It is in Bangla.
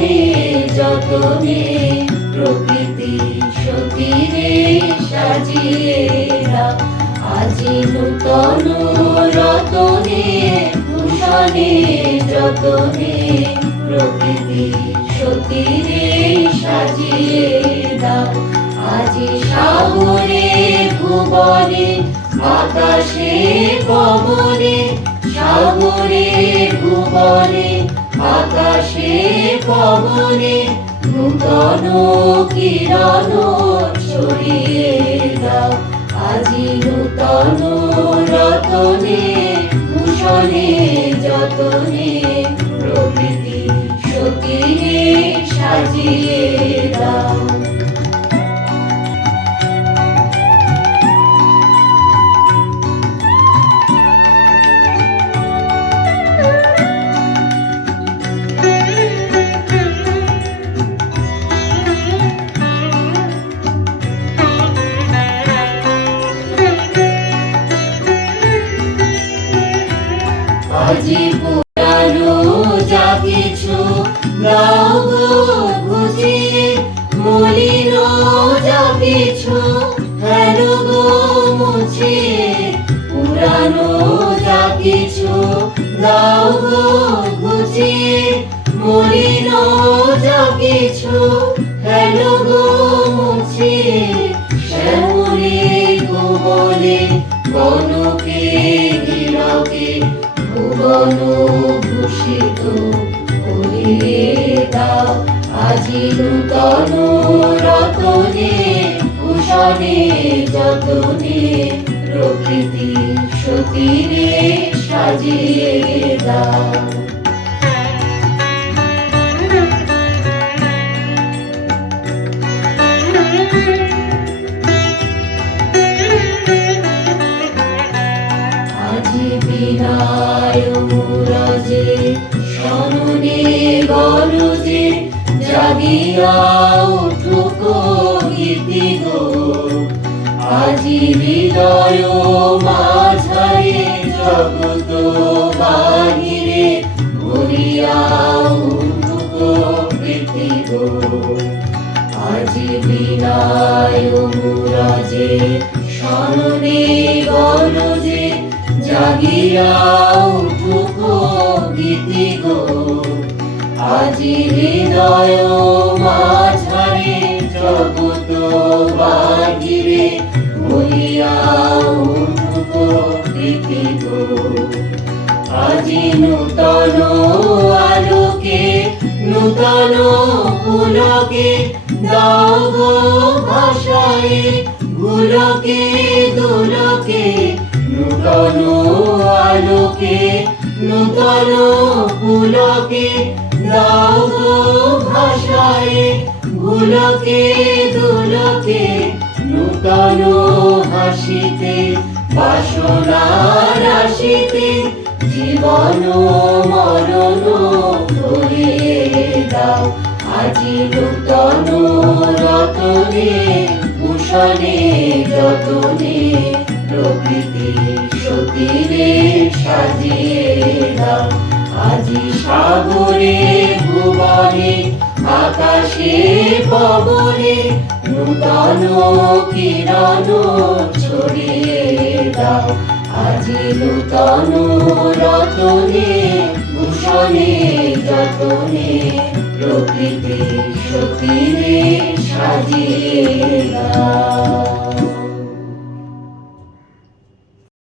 ভুবনে যতনে প্রকৃতি সতীরে সাজিয়ে দাও আজি নূতন রতনে ভূষণে যতনে প্রকৃতি সতীরে সাজিয়ে দাও আজি সাগরে ভুবনে আকাশে পবনে সাগরে ভুবনে আকাশে পবনে নূতন কিরণ ছড়িয়ে দাও আজি নূতন রতনে ভূষণে যতনে প্রকৃতি সতীরে সাজিয়ে দাও আজি পুরানো যা কিছু দাও গো ঘুচিয়ে মলিন যা কিছু হেলো গো মুছিয়ে পুরানো যা কিছু দাও গো ঘুচিয়ে মলিন যা কিছু হেলো গো মুছিয়ে শ্যামলে কোমলে কনকে হীরকে ভুবন ভূষিত করিয়ে দাও আজি নূতন রতনে ভূষণে যতনে প্রকৃতি সতীরে সাজিয়ে দাও আজি বিনায় মুরাজে শরণে গরজে জাগিয়া উঠুক গীতি গো আজি হৃদয় মাঝারে জগত বাহিরে ভরিয়া উঠুক গীতি গো আজি বিনায় মুরাজে শরণে গরজে জাগিয়া উঠুক গীতি গো আজি হৃদয় মাঝারে জগত বাহিরে ভরিয়া উঠুক গীতি গো আজি নূতন আলোকে নূতন পুলকে দাও গো ভাষায়ে গুলকে দুলকে নূতন আলোকে নূতন পুলকে দাও গো ভাষায়ে গুলকে দুলকে নূতন হাসিতে বাসনা রাশিতে জীবন মরণ ধরিয়ে দাও আজি নূতন রতনে ভূষণে যতনে প্রকৃতি সতীরে সাজিয়ে দাও আজি সাগরে ভুবনে আকাশে পবনে নূতন কিরণ ছড়িয়ে দাও আজি নূতন রতনে ভূষণে যতনে প্রকৃতি সতীরে সাজিয়ে দাও।